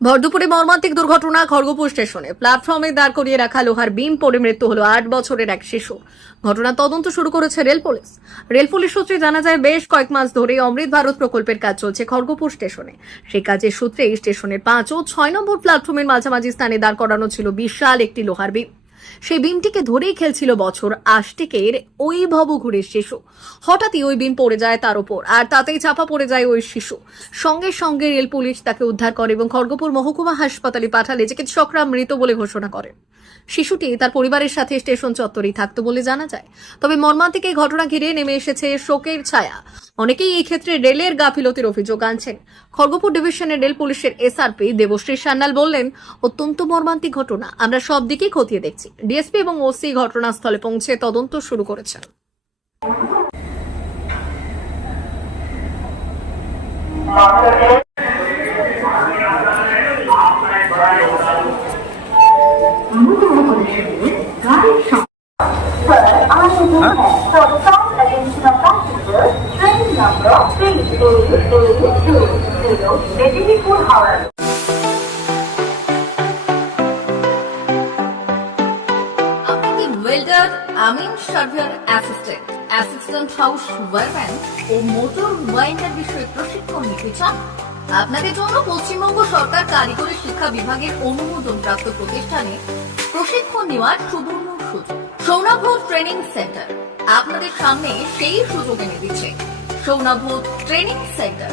ভরদুপুরে মর্মান্তিক দুর্ঘটনা খড়গপুর স্টেশনে। প্ল্যাটফর্মে দাঁড় করিয়ে রাখা লোহার বিম পড়ে মৃত্যু হলো আট বছরের এক শিশু। ঘটনা তদন্ত শুরু করেছে রেল পুলিশ। রেল পুলিশ সূত্রে জানা যায়, বেশ কয়েক মাস ধরে অমৃত ভারত প্রকল্পের কাজ চলছে খড়গপুর স্টেশনে। সেই কাজের সূত্রে স্টেশনের পাঁচ ও ছয় নম্বর প্ল্যাটফর্মের মাঝামাঝি স্থানে দাঁড় করানো ছিল বিশাল একটি লোহার বিম। সেই বিমটিকে ধরেই খেলছিল বছর আষ্টিকের ওই ভবঘুরের শিশু। হঠাৎই ওই বিম পড়ে যায় তার উপর আর তাতেই চাপা পড়ে যায় ওই শিশু। সঙ্গে সঙ্গে রেল পুলিশ তাকে উদ্ধার করে এবং খড়গপুর মহকুমা হাসপাতালে পাঠালে চিকিৎসকরা মৃত বলে ঘোষণা করেন। শিশুটি তার পরিবারের সাথে স্টেশন চত্বরেই থাকতো বলে জানা যায়। তবে মর্মান্তিক এই ঘটনা ঘিরে নেমে এসেছে শোকের ছায়া। অনেকেই এই ক্ষেত্রে রেলের গাফিলতির অভিযোগ আনছেন। খড়গপুর ডিভিশনের রেল পুলিশের এসআরপি দেবশ্রী সান্যাল বললেন, অত্যন্ত মর্মান্তিক ঘটনা। আমরা সব দিকেই খতিয়ে দেখছি। ডিএসপি এবং ওসি ঘটনাস্থলে পৌঁছে তদন্ত শুরু করেছেন। Huh? For the sound attention of passengers, train number 3882, Medinipur, Howrah. আপনি কি ওয়েল্ডার আমিন surveyor assistant assistant house wireman ও মোটর ওয়াইন্ডার বিষয়ে প্রশিক্ষণ নিতে চান? আপনাদের জন্য পশ্চিমবঙ্গ সরকার কারিগরি শিক্ষা বিভাগের অনুমোদন প্রাপ্ত প্রতিষ্ঠানে প্রশিক্ষণ নেওয়ার সুবর্ণ সুযোগ। সৌনাভ ট্রেনিং সেন্টার আপনাদের সামনে সেই সুযোগ এনে দিচ্ছে। Sounav training centre.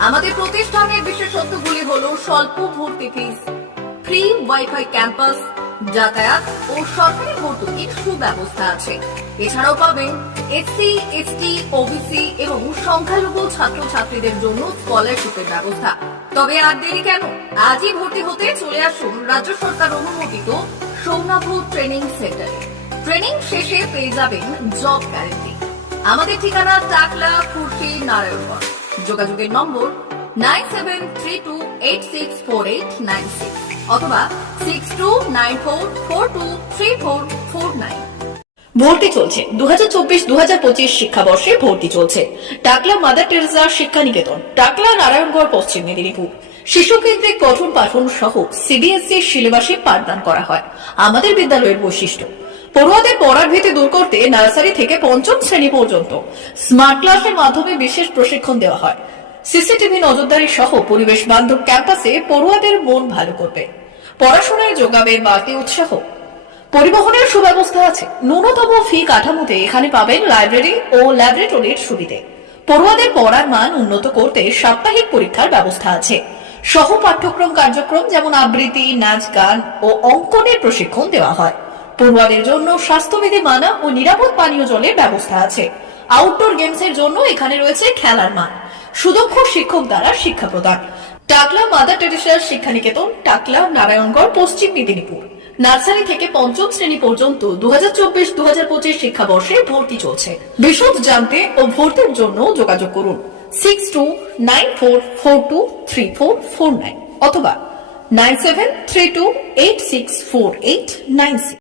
আমাদের প্রতিষ্ঠানের বিশেষত্বগুলি হলো স্বল্প ভর্তি ফিস ফ্রি ওয়াইফাই ক্যাম্পাস যাতায়াত ও সরকারি ভর্তুকির সুব্যবস্থা আছে। এছাড়াও পাবেন এসসি এসটি ওবিসি এবং সংখ্যালঘু ছাত্রছাত্রীদের জন্য স্কলারশিপের ব্যবস্থা। তবে আর দেরি কেন? আজই ভর্তি হতে চলে আসুন রাজ্য সরকার অনুমোদিত সৌনাভ ট্রেনিং সেন্টারে। ট্রেনিং শেষে পেয়ে যাবেন জব গ্যারেন্টি আমাদের ঠিকানা টাকলা, খুরশি নারায়ণগড় যোগাযোগের number nine seven three two eight six four eight nine six অথবা six two nine four four two three four four nine. ভর্তি চলছে। দু হাজার চব্বিশ দু হাজার পঁচিশ শিক্ষাবর্ষে ভর্তি চলছে। টাকলা মাদার টেরেসা শিক্ষা নিকেতন টাকলা নারায়ণগড়, পশ্চিম মেদিনীপুর। শিশু কেন্দ্রিক পঠন পাঠন সহ সিবিএসই সিলেবাসে পাঠদান করা হয়। আমাদের বিদ্যালয়ের বৈশিষ্ট্য পড়ুয়াদের পড়ার ভীতি দূর করতে নার্সারি থেকে পঞ্চম শ্রেণি পর্যন্ত স্মার্ট ক্লাসের মাধ্যমে বিশেষ প্রশিক্ষণ দেওয়া হয়। সিসিটিভি নজরদারি সহ পরিবেশ বান্ধব ক্যাম্পাসে পড়ুয়াদের মন ভালো করবে। পড়াশোনায় যোগাবে বাড়তি উৎসাহ। পরিবহনের সুব্যবস্থা আছে। ন্যূনতম ফি কাঠামোতে এখানে পাবেন লাইব্রেরি ও ল্যাবরেটরির সুবিধে। পড়ুয়াদের পড়ার মান উন্নত করতে সাপ্তাহিক পরীক্ষার ব্যবস্থা আছে। সহ পাঠ্যক্রম কার্যক্রম যেমন আবৃত্তি, নাচ, গান ও অঙ্কনের প্রশিক্ষণ দেওয়া হয়। পড়ুয়াদের জন্য স্বাস্থ্যবিধি মানা ও নিরাপদ পানীয় জলের ব্যবস্থা আছে। আউটডোর গেমসের জন্য এখানে রয়েছে খেলার মাঠ সুদক্ষ শিক্ষক দ্বারা শিক্ষা প্রদান। টাকলা মাদার টেরেসার শিক্ষানিকেতন, টাকলা, নারায়ণগড়, পশ্চিম মেদিনীপুর। নার্সারি থেকে পঞ্চম শ্রেণি পর্যন্ত দু হাজার চব্বিশ দু হাজার পঁচিশ শিক্ষাবর্ষে ভর্তি চলছে। বিশদ জানতে ও ভর্তির জন্য যোগাযোগ করুন six two nine four four two three four four nine অথবা nine seven three two eight six four eight nine six